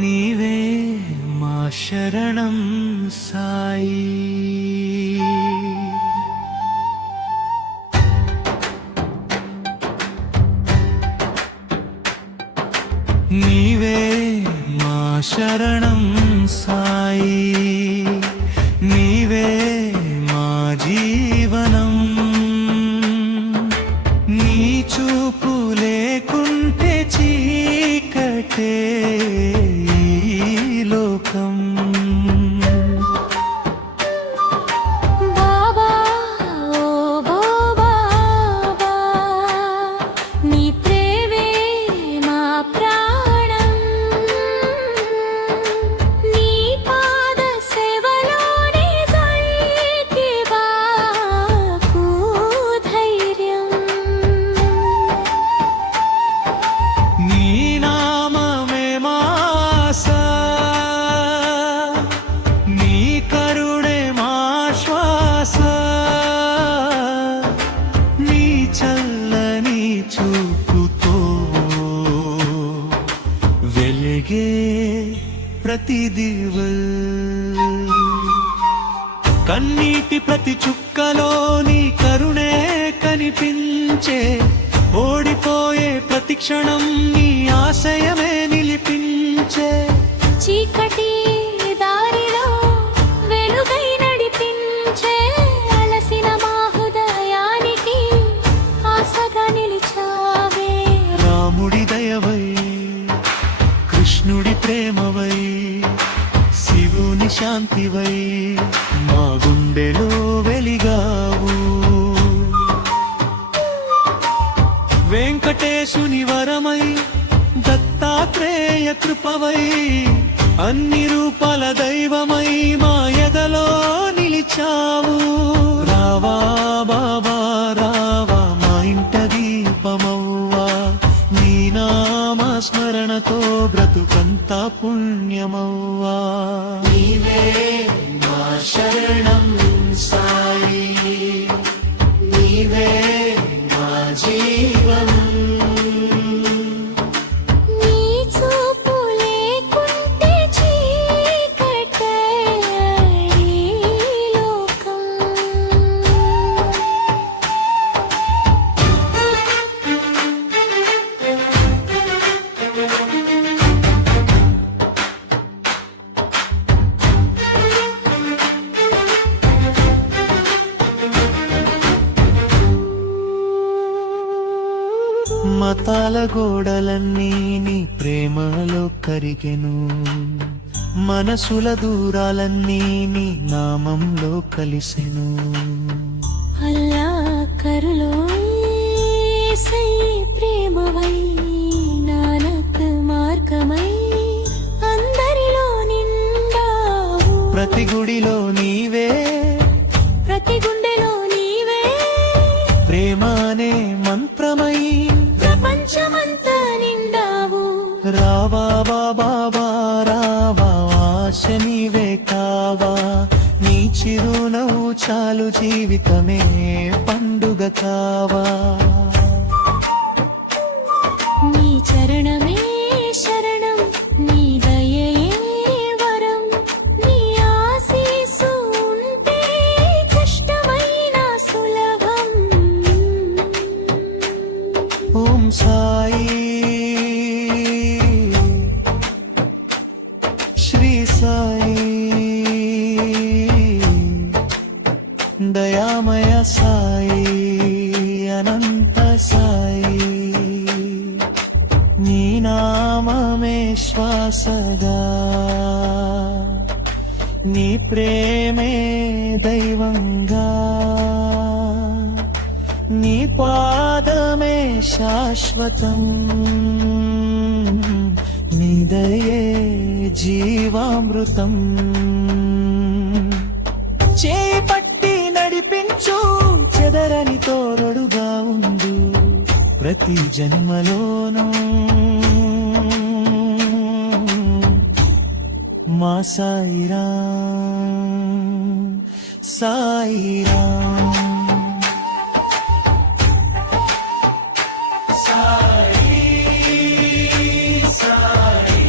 నీవే మా శరణం సాయి. నీవే మా శరణం సాయి, నీవే మా జీవనం. నీ చూపు లేకుంటే చీకటే ఈ లోకం. ప్రతి దివల్ కన్నీటి ప్రతి చుక్కలో నీ కరుణే కనిపించే. ఓడిపోయే ప్రతి క్షణం నీ ఆశయమే నిలిపించే. చీకటి దారిలో వెలుగై నడిపించే. అలసిన మా హృదయానికి ఆశగా నిలిచావే. రాముడి దయవై, కృష్ణుడి ప్రేమవై, శివుని శాంతివై మా గుండెలో వెలిగావు. వెంకటేశుని వరమై, దత్తాత్రేయ కృపవై, అన్ని రూపాల దైవమై మా ఎదలో నిలిచావు. రావా బాబా రావా, మా ఇంట దీపమవ్వా. నీ నామ స్మరణతో బ్రతుకంతా పుణ్యమవ్వా. నీవే మా శరణం సాయి, నీవే మా జీవం. మతాల గోడలన్నీ నీ ప్రేమలో కరిగెను. మనసుల దూరాలన్నీ నీ నామంలో కలిసెను. అల్లా కరులో ప్రేమవై, నానక్ మార్గమై అందరిలో నిండావు. ప్రతి గుడిలో నీవే, ప్రతి గుండెలో నీవే. ప్రేమనే మంత్రమై ప్రపంచమంతా నిండావు. రావా బాబా రావా, ఆశ నీవే కావా. నీ చిరునవ్వు చాలు, జీవితమే పండుగ కావా. నీ చరణమే శరణం, నీ దయయే వరం. నీ ఆశీస్సు ఉంటే కష్టమైన సులభం. ఓం సాయి, శ్రీ సాయి, దయామయ సాయి, అనంత సాయి. నీ నామమే శ్వాసగా, నీ ప్రేమే దైవంగా. నీ పాదమే శాశ్వతం, నీ దయే జీవామృతం. చేయి పట్టి నడిపించు, చెదరని తోరడుగా ఉండు ప్రతి జన్మలోనూ. మా సాయిరాం, సాయిరాం. సాయి సాయి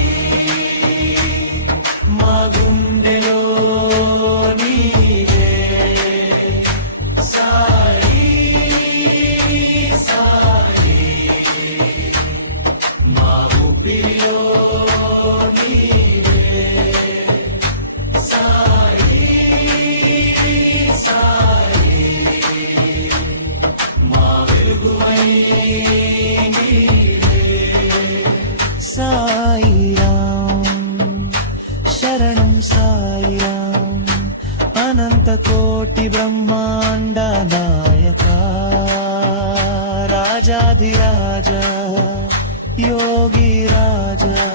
योगी राजा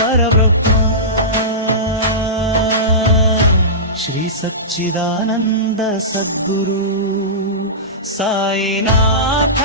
परब्रह्म श्री सच्चिदानंद सद्गुरु साईनाथ